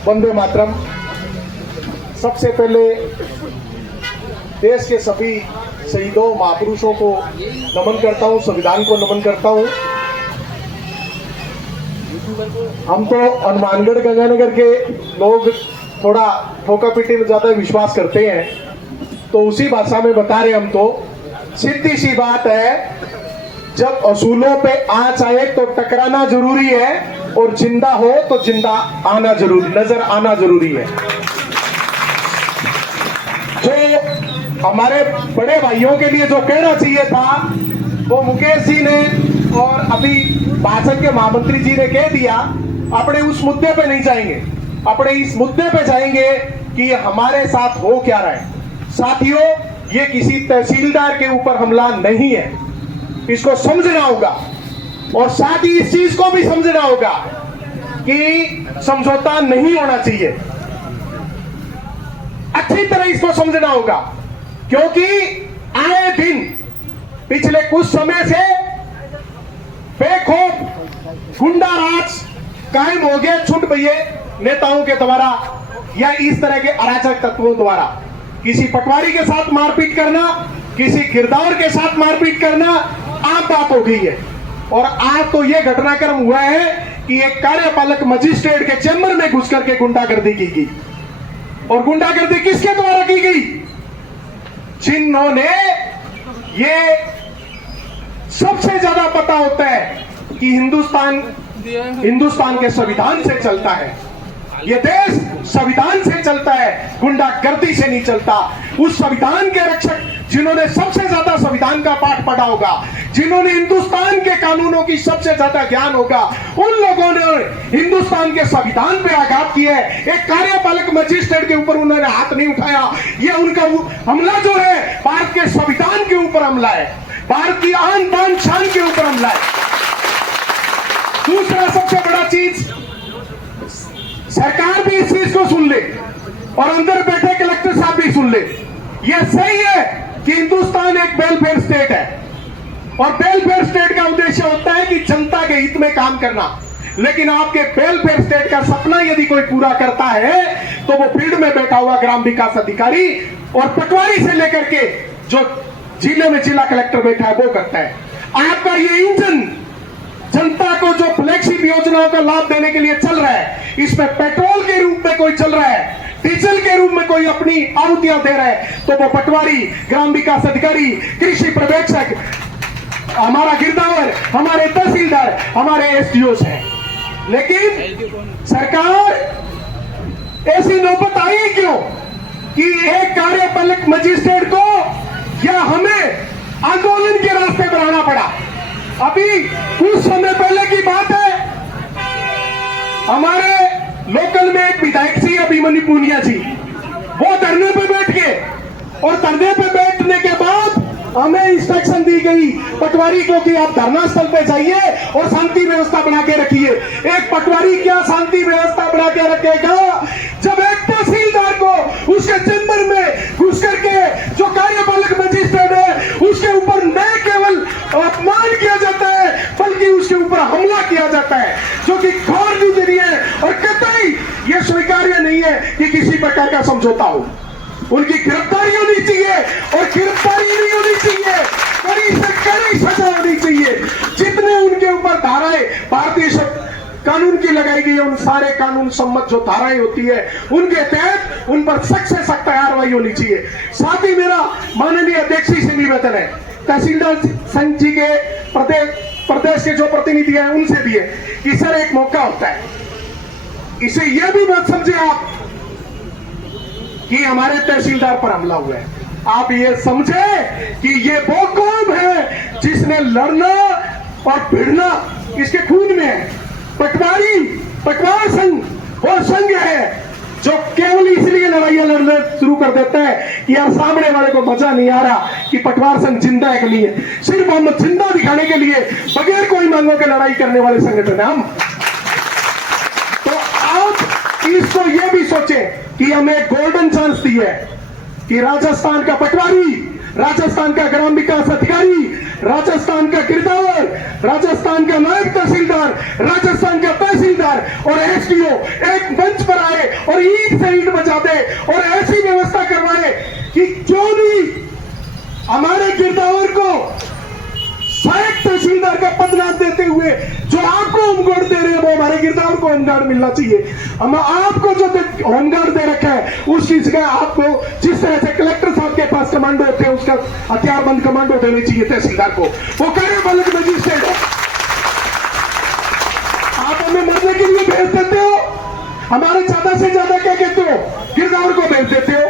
वंदे मातरम। सबसे पहले देश के सभी शहीदों महापुरुषों को नमन करता हूँ, संविधान को नमन करता हूँ। हम तो हनुमानगढ़ गंगानगर के लोग थोड़ा ठोका पीटी में ज्यादा विश्वास करते हैं, तो उसी भाषा में बता रहे हम। तो सीधी सी बात है, जब असूलों पे आँच आए तो टकराना जरूरी है, और जिंदा हो तो जिंदा आना जरूरी, नजर आना जरूरी है। जो हमारे बड़े भाइयों के लिए जो कहना चाहिए था वो मुकेश जी ने और अभी भाषण के महामंत्री जी ने कह दिया। अपने उस मुद्दे पे नहीं जाएंगे, अपने इस मुद्दे पे जाएंगे कि हमारे साथ हो क्या रहा है। साथियों, ये किसी तहसीलदार के ऊपर हमला नहीं है, इसको समझना होगा। और साथ ही इस चीज को भी समझना होगा कि समझौता नहीं होना चाहिए। अच्छी तरह इसको समझना होगा, क्योंकि आए दिन पिछले कुछ समय से बेखौफ गुंडा राज कायम हो गया छुट भैये नेताओं के द्वारा, या इस तरह के अराजक तत्वों द्वारा। किसी पटवारी के साथ मारपीट करना, किसी गिरदावर के साथ मारपीट करना आम बात हो गई है। और आज तो यह घटनाक्रम हुआ है कि एक कार्यपालक मजिस्ट्रेट के चैम्बर में घुस करके गुंडागर्दी की गई। और गुंडागर्दी किसके द्वारा की गई? जिन्होंने, ये सबसे ज्यादा पता होता है कि हिंदुस्तान के संविधान से चलता है, ये देश संविधान से चलता है, गुंडागर्दी से नहीं चलता। उस संविधान के रक्षक जिन्होंने सबसे ज्यादा संविधान का पाठ पढ़ा होगा, जिन्होंने हिंदुस्तान के कानूनों की सबसे ज्यादा ज्ञान होगा, उन लोगों ने हिंदुस्तान के संविधान पे आघात किया है। एक कार्यपालक मजिस्ट्रेट के ऊपर उन्होंने हाथ नहीं उठाया। ये उनका हमला जो है भारत के संविधान के ऊपर हमला है, भारत की आन बान शान के ऊपर हमला है। दूसरा सबसे बड़ा चीज, सरकार भी इस चीज को सुन ले और अंदर बैठे कलेक्टर साहब भी सुन ले। यह सही है कि हिंदुस्तान एक वेलफेयर स्टेट है, और वेलफेयर स्टेट का उद्देश्य होता है कि जनता के हित में काम करना। लेकिन आपके वेलफेयर स्टेट का सपना यदि कोई पूरा करता है तो वो फील्ड में बैठा हुआ ग्राम विकास अधिकारी और पटवारी से लेकर के जो जिले में जिला कलेक्टर बैठा है वो करता है। आपका ये इंजन जनता को जो फ्लैगशिप योजनाओं का लाभ देने के लिए चल रहा है, इसमें पेट्रोल के रूप में कोई चल रहा है, डीजल के रूप में कोई अपनी आहुतियां दे रहा है, तो वो पटवारी, ग्राम विकास अधिकारी, कृषि पर्यवेक्षक, हमारा गिरदावर, हमारे तहसीलदार, हमारे एसडीओ हैं। लेकिन सरकार ऐसी नौबत आई क्यों कि एक कार्यपालक मजिस्ट्रेट को या हमें आंदोलन के रास्ते पर आना पड़ा? अभी कुछ समय पहले की बात है, हमारे लोकल में एक विधायक जी अभिमन्यु पूनिया जी, वो धरने पे बैठ गए, और धरने पे बैठने के बाद हमें इंस्ट्रक्शन दी गई पटवारी को कि आप धरना स्थल पे जाइए और शांति व्यवस्था बना के रखिए। एक पटवारी क्या शांति व्यवस्था बना के रखेगा जब एक तहसीलदार को उसके चैम्बर में घुस करके जो कार्यपालक मजिस्ट्रेट है उसके ऊपर न केवल अपमान किया जाता है बल्कि उसके ऊपर हमला किया जाता है, जो कि घोर निंदनीय है। और कतई यह स्वीकार्य नहीं है कि किसी प्रकार का समझौता हो। उनकी गिरफ्तारी होनी चाहिए, और गिरफ्तारी नहीं होनी चाहिए, कड़ी से कड़ी सजा होनी चाहिए। जितने उनके ऊपर धाराएं भारतीय कानून की लगाई गई है, उन सारे कानून सम्मत जो धाराएं होती है उनके तहत उन पर सख्त से सख्त कार्रवाई होनी चाहिए। साथ ही मेरा माननीय अध्यक्ष से निवेदन है, तहसीलदार संघ जी के प्रदेश के जो प्रतिनिधि हैं उनसे भी है कि सर एक मौका होता है, इसे यह भी मत समझे आप कि हमारे तहसीलदार पर हमला हुआ है। आप ये समझे कि ये वो कौम है जिसने लड़ना और भिड़ना इसके खून में है। पटवार संघ वो संघ है जो केवल इसलिए लड़ाइयां लड़ना शुरू कर देता है कि यार सामने वाले को मजा नहीं आ रहा कि पटवार संघ जिंदा है कि नहीं है। सिर्फ हम जिंदा दिखाने के लिए बगैर कोई मांगों के लड़ाई करने वाले संगठन है हम। तो आप इसको ये भी सोचे कि हमें गोल्डन चांस दी है कि राजस्थान का पटवारी, राजस्थान का ग्राम विकास अधिकारी, राजस्थान का गिरदावर, राजस्थान का नायब तहसीलदार, राजस्थान का तहसीलदार और एसडीओ एक मंच पर आए होमगार्ड मिलना चाहिए। हम आपको जो होमगार्ड दे रखा है उस चीज का आपको जिस तरह से कलेक्टर साहब के पास कमांडो होते हैं उसका हथियारबंद कमांडो देने चाहिए तहसीलदार को। वो करे बल्कि मजिस्ट्रेट है। आप हमें मरने के लिए भेज देते हो, हमारे ज्यादा से ज्यादा क्या कहते हो, गिरदावर को भेज देते हो।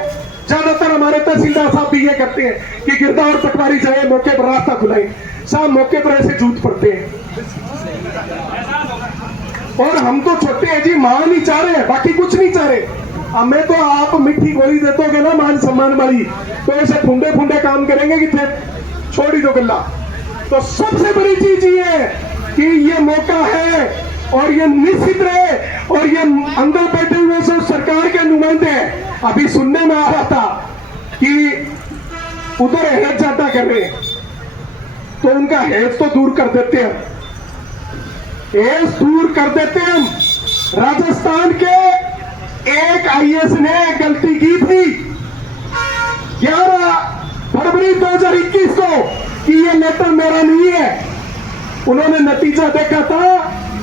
ज्यादातर हमारे तहसीलदार साहब भी ये करते हैं कि गिरदावर पटवारी जाए मौके पर रास्ता खुलाए, साहब मौके पर ऐसे जूत पड़ते हैं। और हम तो छोटे हैं जी, मान ही चाह रहे हैं, बाकी कुछ नहीं चाह रहे। हमें तो आप मिट्टी गोली देते हो ना मान सम्मान वाली, तो ऐसे फुंडे फुंडे काम करेंगे कि छोड़ ही दो गल्ला। तो सबसे बड़ी चीज ये है कि ये मौका है और ये निश्चित रहे। और ये अंदर बैठे हुए जो सरकार के नुमाइंदे हैं, अभी सुनने में आ रहा था कि उधर हैज ज्यादा कर रहे हैं, तो उनका हैज तो दूर कर देते हैं, हैज दूर कर देते हैं हम। राजस्थान के एक आईएएस ने गलती की थी 11 फरवरी 2021 को कि ये लेटर मेरा नहीं है। उन्होंने नतीजा देखा था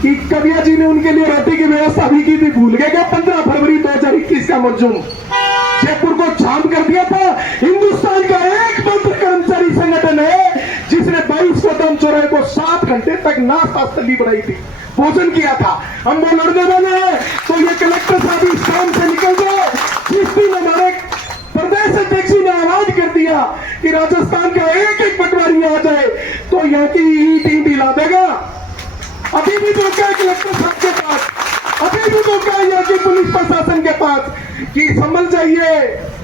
कि कविया जी ने उनके लिए रोटी की व्यवस्था भी की थी, भूल गए क्या 15 फरवरी 2021 का मर्जूम जयपुर को जाम कर दिया था। हिंदुस्तान का एकमात्र कर्मचारी संगठन है जिसने 22 कदम चौराहे को 7 घंटे तक नाश्ता तली बनाई थी, भोजन किया था। हम वो लड़ने वाले हैं। तो ये कलेक्टर साहब इस काम से निकल गए। जिस दिन हमारे प्रदेश अध्यक्ष ने आवाज कर दिया कि राजस्थान का एक एक पटवारी आ जाए तो यहाँ की टीम हिला देगा। अभी भी मौका है कलेक्टर साहब के पास, अभी भी मौका है यहाँ की पुलिस प्रशासन के पास कि संभल जाइए,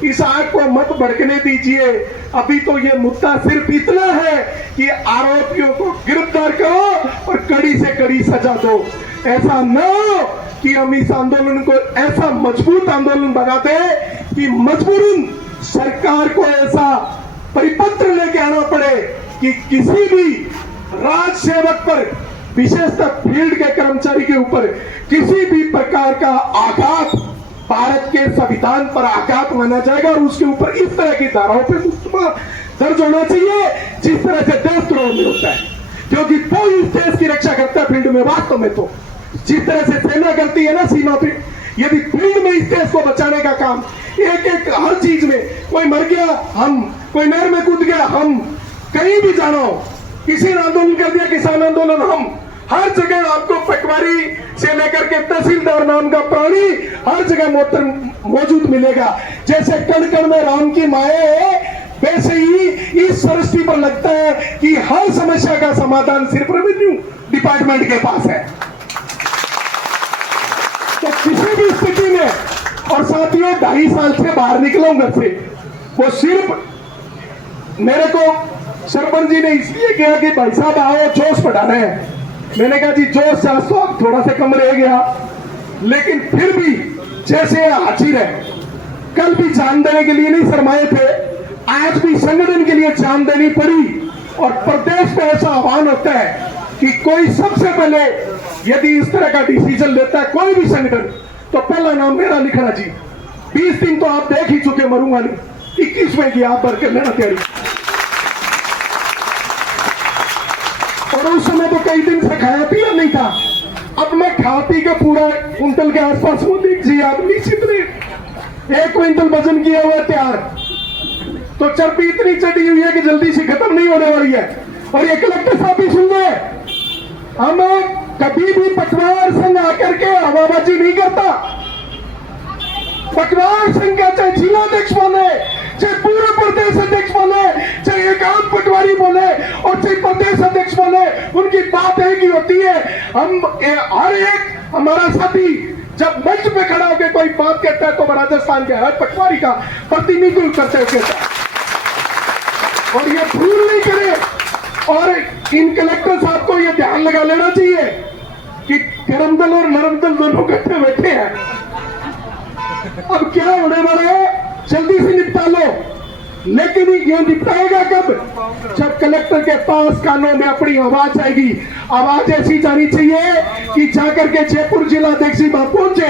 इस आग को मत भड़कने दीजिए। अभी तो ये मुद्दा सिर्फ इतना है कि आरोपियों को गिरफ्तार करो और कड़ी से कड़ी सजा दो। ऐसा न हो कि हम इस आंदोलन को ऐसा मजबूत आंदोलन बना दें कि मजबूरन सरकार को ऐसा परिपत्र लेके आना पड़े कि किसी भी राज सेवक पर, विशेषतः फील्ड के कर्मचारी के ऊपर किसी भी प्रकार का आघात भारत के संविधान पर आघात माना जाएगा और उसके ऊपर इस तरह की धाराओं पर मुकदमा दर्ज होना चाहिए जिस तरह से देशद्रोह में होता है। क्योंकि वो इस देश की रक्षा करता है फील्ड में। वास्तव में तो जिस तरह से सेना करती है ना सीमा पे, यदि फील्ड में इस देश को बचाने का काम एक एक हर चीज में, कोई मर गया हम, कोई नहर में कूद गया हम, कहीं भी जाना हो, किसी ने आंदोलन कर दिया किसान आंदोलन, हम हर जगह आपको पटवारी से लेकर के तहसीलदार नाम का प्राणी हर जगह मौजूद मिलेगा। जैसे कण कण में राम की माया है, वैसे ही इस सृष्टि पर लगता है कि हर समस्या का समाधान सिर्फ रेवेन्यू डिपार्टमेंट के पास है। तो किसी भी स्थिति में, और साथियों 2.5 साल से बाहर निकला हूं घर से, वो सिर्फ मेरे को सरपंच जी ने इसलिए कहा कि भाई साहब आओ जोश बढ़ाना है। मैंने कहा जी जोश से आज तो थोड़ा सा कम रह गया, लेकिन फिर भी जैसे हाजिर है, कल भी जान देने के लिए नहीं शर्माए थे, आज भी संगठन के लिए जान देनी पड़ी। और प्रदेश में ऐसा आह्वान होता है कि कोई सबसे पहले यदि इस तरह का डिसीजन लेता है कोई भी संगठन, तो पहला नाम मेरा लिखना जी। 20 दिन तो आप देख ही चुके, मरूंगा नहीं, 21वें की आप भर कर लेना तैयारी। और उस समय तो कई दिन से खाया पिया नहीं था, अब मैं खा पी के पूरा कुंटल के आसपास हूं। जी आप निश्चित नहीं, 1 क्विंटल वजन किया हुआ तैयार, तो चर्बी इतनी चढ़ी हुई है कि जल्दी से खत्म नहीं होने वाली है। और ये कलेक्टर साहब भी सुन रहे, हम कभी भी पटवार संघ आकर के हवाबाजी नहीं करता। पटवार संघ का चाहे जिलाध्यक्ष बोले, चाहे पूरे प्रदेश अध्यक्ष बोले, चाहे एक आम पटवारी बोले और चाहे प्रदेश अध्यक्ष बोले, उनकी बात एक ही होती है। हम हर एक हमारा साथी जब मंच पे खड़ा होकर कोई बात कहता है तो राजस्थान के हर पटवारी का प्रतिनिधित्व करते हुए, और ये भूल नहीं करे। और इन कलेक्टर साहब को ये ध्यान लगा लेना चाहिए कि गरम दल और नरम दल दोनों इकट्ठे बैठे हैं। अब क्या होने वाला है, जल्दी से निपटा लो, लेकिन ये निपटाएगा कब, जब कलेक्टर के पास कानों में अपनी आवाज आएगी। आवाज ऐसी जानी चाहिए कि जाकर के जयपुर जिलाध्यक्ष वहां पहुंचे,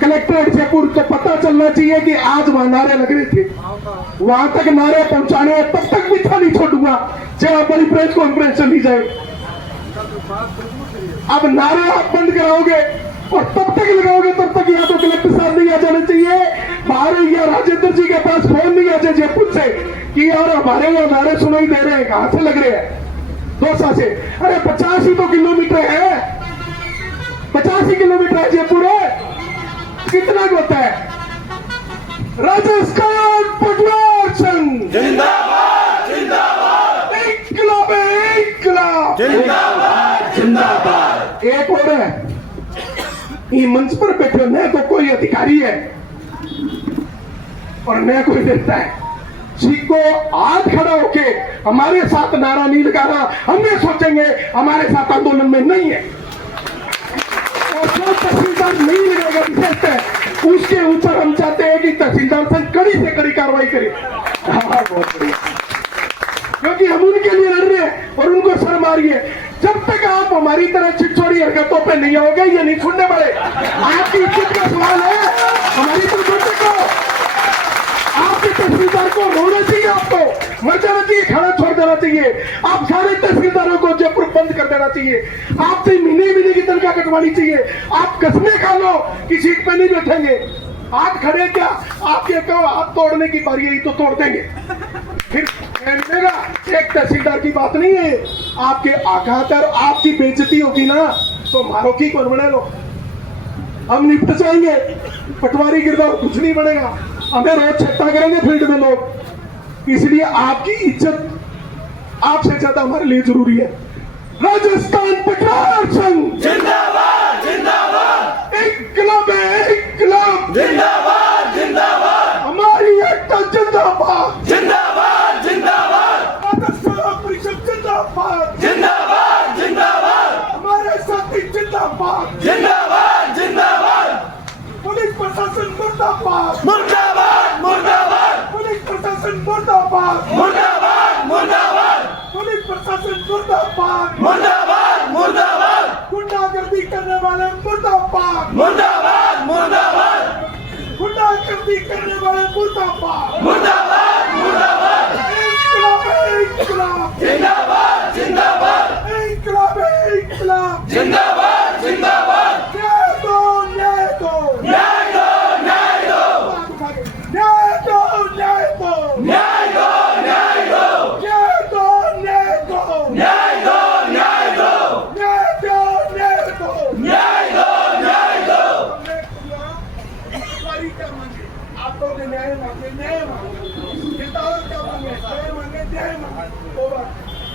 कलेक्ट्रेट जयपुर, तो पता चलना चाहिए कि आज वहां नारे लग रहे थे। वहां तक नारे पहुंचाने, तब तक मीठा नहीं छोड़ूंगा जब आप बड़ी प्रेस कॉन्फ्रेंस चली जाए। अब नारे आप बंद कराओगे और तब तक लगाओगे तब तक या तो कलेक्टर साहब नहीं आ जाने चाहिए बाहर, या राजेंद्र जी के पास फोन नहीं आ जाए जयपुर से कि यार हमारे सुनाई दे रहे हैं, कहां से लग रहे हैं दौसा से। अरे 50 ही तो किलोमीटर है, 50 ही किलोमीटर है जयपुर है, कितना होता है। राजस्थान पटवार संघ जिंदाबाद जिंदाबाद इनकलाब है, इनकलाब जिंदाबाद जिंदाबाद। एक और है, ये मंच पर बैठे न तो कोई अधिकारी है और न कोई देता है। सीखो हाथ खड़ा होके हमारे साथ नारा नहीं लगाना, हम ये सोचेंगे हमारे साथ आंदोलन में नहीं है। और जो तहसीलदार नहीं लगेगा विशेषतः उसके ऊपर हम चाहते हैं कि तहसीलदार संघ कड़ी से कड़ी कार्रवाई करे। हाँ बहुत बढ़िया, क्योंकि हम उनके लिए लड़ रहे हैं और उनको शर्म आ रही है। जब तक आप हमारी तरह छिछोड़ी हरकतों पे नहीं आओगे ये नहीं सुनने वाले। आपकी इज्जत का सवाल है, हमारी तरफ को आपके तहसीलदार को रोना चाहिए, आपको मर जाना चाहिए, खाना छोड़ देना चाहिए। आप सारे तहसीलदारों को जयपुर बंद कर देना चाहिए। आपसे महीने की तनख्वाह कटवानी चाहिए। आप कसमें खा लो कि सीट पे नहीं बैठेंगे। हाथ खड़े क्या, आपके कहो हाथ तोड़ने की बारी आई तो तोड़ देंगे। फिर कहने का एक तहसीलदार की बात नहीं है, आपके आघात और आपकी बेइज्जती होगी ना तो मारो की कौन बने लो, हम निपट जाएंगे। पटवारी गिरदार कुछ नहीं बनेगा, हमें रोज छट्टा करेंगे फील्ड में लोग। इसलिए आपकी इज्जत आपसे ज्यादा हमारे लिए जरूरी है। राजस्थान पटवार संघ जिंदाबाद जिंदाबाद इनकलाब है, इनकलाब जिंदाबाद जिंदाबाद। हमारी एकता जिंदाबाद, जिंदाबाद जिंदाबाद आदर्श परिषद जिंदाबाद, जिंदाबाद जिंदाबाद। हमारे साथी जिंदाबाद, जिंदाबाद जिंदाबाद। पुलिस प्रशासन मुर्दाबाद, मुर्दाबाद मुर्दाबाद पुलिस प्रशासन मुर्दाबाद, मुर्दाबाद मुर्दाबाद पुलिस प्रशासन मुर्दाबाद, मुर्दाबाद मुर्दाबाद गुंडागर्दी करने वाले मुर्दाबाद, मुर्दाबाद मुर्दाबाद गुंडागर्दी करने वाले मुर्दाबाद, मुर्दाबाद मुर्दाबाद। इनकलाब है, इनकलाब जिंदाबाद जिंदाबाद इनकलाब है, इनकलाब जिंदाबाद जिंदाबाद। न्याय दो, न्याय दो, न्याय दो न्याय दो न्याय दो, न्याय दो, न्याय दो न्याय दो न्याय दो, न्याय दो, न्याय दो न्याय दो न्याय दो, न्याय दो। न्याय दो न्याय दो। पटवारी क्या मांगे, आप लोग ने न्याय मांगे, न्याय मांगे। गिरदावर क्या मांगे, न्याय मांगे, न्याय मांगे। और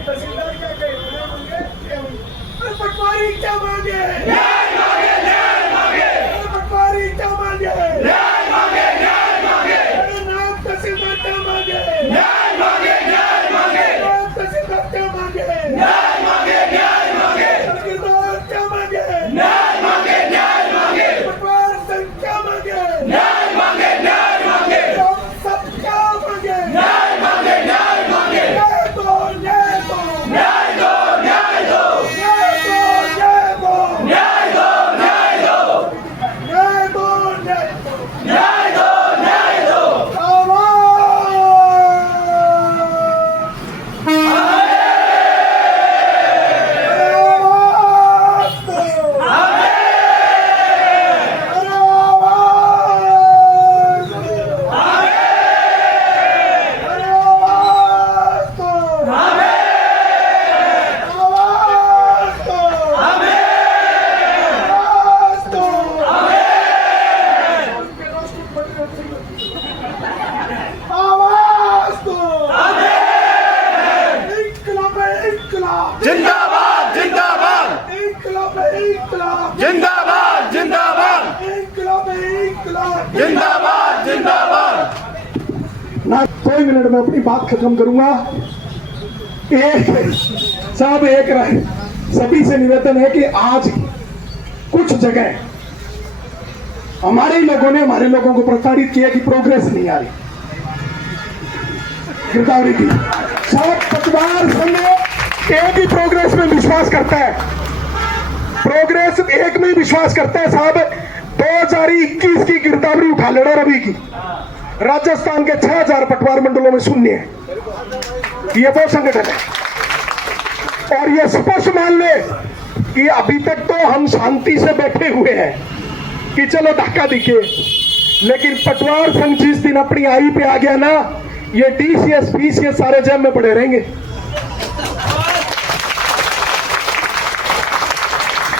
तहसीलदार क्या कहे, न्याय मांगे, न्याय मांगे। अरे पटवारी क्या मांगे, न्याय मांगे न्याय मांगे। अरे पटवारी क्या मांगे, न्याय मांगे न्याय मांगे। अरे नायब तहसीलदार क्या मांगे, न्याय मांगे न्याय मांगे। नायब तहसीलदार क्या मांगे, न्याय मांगे न्याय मांगे। गिरदावर क्या मांगे, न्याय मांगे न्याय मांगे। पटवार संघ क्या मांगे, न्याय मांगे न्याय मांगे। हम सब क्या मांगे, न्याय मांगे न्याय मांगे। न्याय दो, न्याय दो, न्याय दो न्याय दो न्याय दो, न्याय दो, न्याय दो न्याय दो न्याय दो, न्याय दो। न्याय दो न्याय दो। आवाज दो, अरे आवाज दो, अरे आवाज दो, आवाज दो, आवाज दो। आवाज दो, इनकलाब है, इनकलाब जिंदाबाद जिंदाबाद इनकलाब है, इनकलाब जिंदाबाद जिंदाबाद इनकलाब है, इनकलाब। जिंदाबाद जिंदाबाद। ना 2 मिनट में अपनी बात खत्म करूंगा। एक साहब एक राय सभी से निवेदन है कि आज कुछ जगह हमारे लोगों को प्रताड़ित किया कि प्रोग्रेस नहीं आ रही गिरदावरी की। सब पटवार संघ एक ही प्रोग्रेस में विश्वास करता है, प्रोग्रेस एक में विश्वास करता है। साहब 2021 की गिरदावरी उठा लेना रवि की, राजस्थान के 6000 पटवार मंडलों में शून्य है। ये वो संगठन है और ये स्पष्ट मान ले कि अभी तक तो हम शांति से बैठे हुए हैं कि चलो धक्का दिखे, लेकिन पटवार संघ जिस दिन अपनी आई पे आ गया ना, ये डीसीएस पीसीएस सारे जेब में पड़े रहेंगे।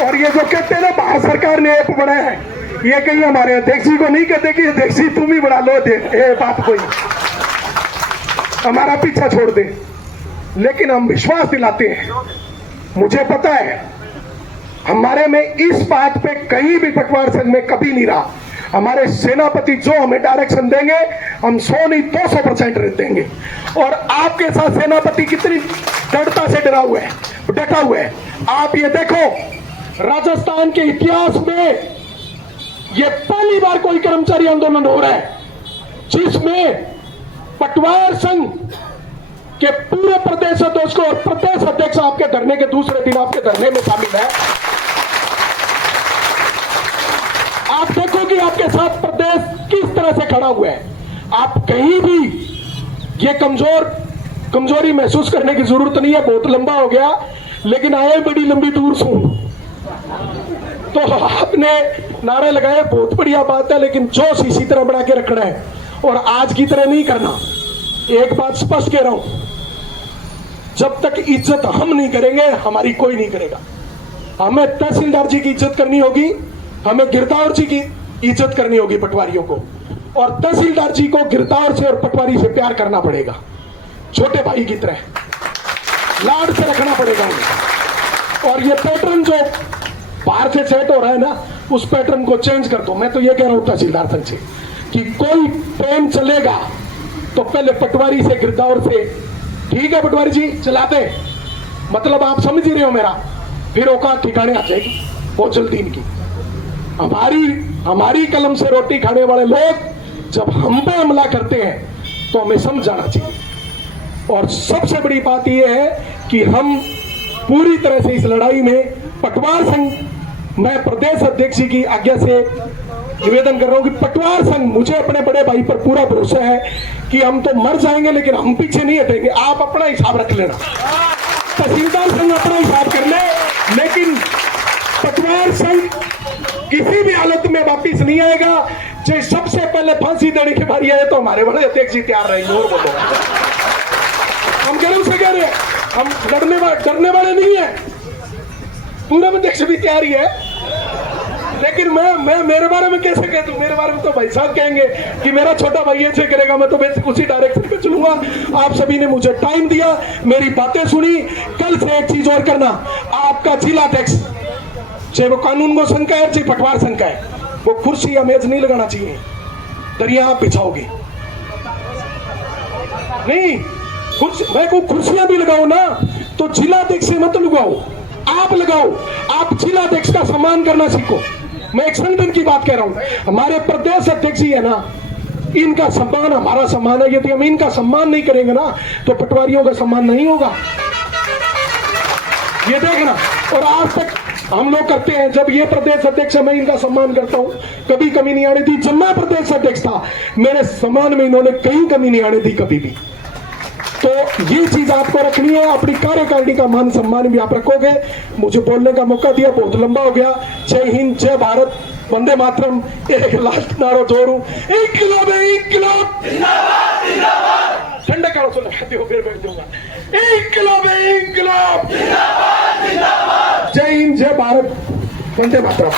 और ये जो कहते हैं ना भारत सरकार ने ऐप बनाया है, ये कहीं हमारे अध्यक्ष जी को नहीं कहते कि अध्यक्ष जी तुम ही बना लो बात, कोई हमारा पीछा छोड़ दे, लेकिन हम विश्वास दिलाते हैं। मुझे पता है हमारे में इस बात पे कहीं भी पटवार संघ में कभी नहीं रहा। हमारे सेनापति जो हमें डायरेक्शन देंगे हम 100 नहीं 200% देंगे। और आपके साथ सेनापति कितनी दृढ़ता से डटा हुआ है। आप ये देखो, राजस्थान के इतिहास में ये पहली बार कोई कर्मचारी आंदोलन हो रहा है जिसमें पटवार संघ के पूरे प्रदेश अध्यक्ष को और प्रदेश अध्यक्ष आपके धरने के दूसरे दिन आपके धरने में शामिल है। आप देखो कि आपके साथ प्रदेश किस तरह से खड़ा हुआ है। आप कहीं भी ये कमजोरी महसूस करने की जरूरत नहीं है। बहुत लंबा हो गया, लेकिन आए बड़ी लंबी दूर से, तो आपने नारे लगाए, बहुत बढ़िया बात है, लेकिन जोश इसी तरह बढ़ा के रखना है और आज की तरह नहीं करना। एक बात स्पष्ट कह रहा हूं, जब तक इज्जत हम नहीं करेंगे हमारी कोई नहीं करेगा। हमें तहसीलदार जी की इज्जत करनी होगी, हमें गिरदावर जी की इज्जत करनी होगी पटवारियों को, और तहसीलदार जी को गिरदावर से और पटवारी से प्यार करना पड़ेगा, छोटे भाई की तरह लाड से रखना पड़ेगा उन्हें। और ये पैटर्न जो बाहर से सेट हो रहा है ना, उस पैटर्न को चेंज कर दो। मैं तो ये कह रहा हूं तहसीलदार संघ से कि कोई प्रेम चलेगा तो पहले पटवारी से गिरदावर से, ठीक है पटवारी जी चलाते, मतलब आप समझ ही रहे हो मेरा, फिर औकात ठिकाने आ जाएगी बहुत जल्दी इनकी। हमारी कलम से रोटी खाने वाले लोग जब हम पे हमला करते हैं तो हमें समझ जाना चाहिए। और सबसे बड़ी बात यह है कि हम पूरी तरह से इस लड़ाई में पटवार संघ, मैं प्रदेश अध्यक्ष जी की आज्ञा से निवेदन कर रहा हूं कि पटवार संघ, मुझे अपने बड़े भाई पर पूरा भरोसा है कि हम तो मर जाएंगे लेकिन हम पीछे नहीं हटेंगे। आप अपना हिसाब रख लेना, तहसीलदार संघ अपना हिसाब कर ले, लेकिन पटवार संघ किसी भी हालत में वापिस नहीं आएगा। चाहे सबसे पहले फांसी देने की बारी आए तो हमारे बड़े अध्यक्ष जी तैयार रहेंगे। और बोलो, हम गर्व से कह रहे हैं, हम डरने वाले नहीं है, पूरा अध्यक्ष भी तैयार ही है। लेकिन मैं मेरे बारे में कैसे कह दूं? मेरे बारे में तो भाई साहब कहेंगे कि मेरा छोटा भाई ऐसे करेगा, मैं तो बेसिक उसी डायरेक्शन पे चलूंगा। आप सभी ने मुझे टाइम दिया, मेरी बातें सुनी। कल से एक चीज और करना, आपका जिला अध्यक्ष, चाहे वो कानून को संघ का है चाहे पटवार संघ का है, वो कुर्सी या मेज नहीं लगाना चाहिए, दरिया आप बिछाओगे नहीं। मैं को कुर्सियां भी लगाओ ना, तो जिला अध्यक्ष से मत लगाओ, आप लगाओ। आप जिला अध्यक्ष का सम्मान करना सीखो। मैं एक संगठन की बात कह रहा हूं, हमारे प्रदेश अध्यक्ष ही है ना, इनका सम्मान हमारा सम्मान है। यदि हम इनका सम्मान नहीं करेंगे ना तो पटवारियों का सम्मान नहीं होगा, ये देखना। और आज तक हम लोग करते हैं, जब ये प्रदेश अध्यक्ष है मैं इनका सम्मान करता हूं, कभी कमी नहीं आने दी। जब मैं प्रदेश अध्यक्ष था मेरे सम्मान में इन्होंने कहीं कमी नहीं आने दी कभी भी। तो ये चीज आपको रखनी है, अपनी कार्यकारिणी का मान सम्मान भी आप रखोगे। मुझे बोलने का मौका दिया, बहुत लंबा हो गया। जय हिंद, जय भारत, वंदे मातरम। एक लास्ट नारा जोड़ू, इनकलाब इनकलाब जिंदाबाद जिंदाबाद। ठंडा करो, चलो फिर बैठ दूंगा। इनकलाब इनकलाब जिंदाबाद जिंदाबाद। जय हिंद, जय भारत, वंदे मातरम।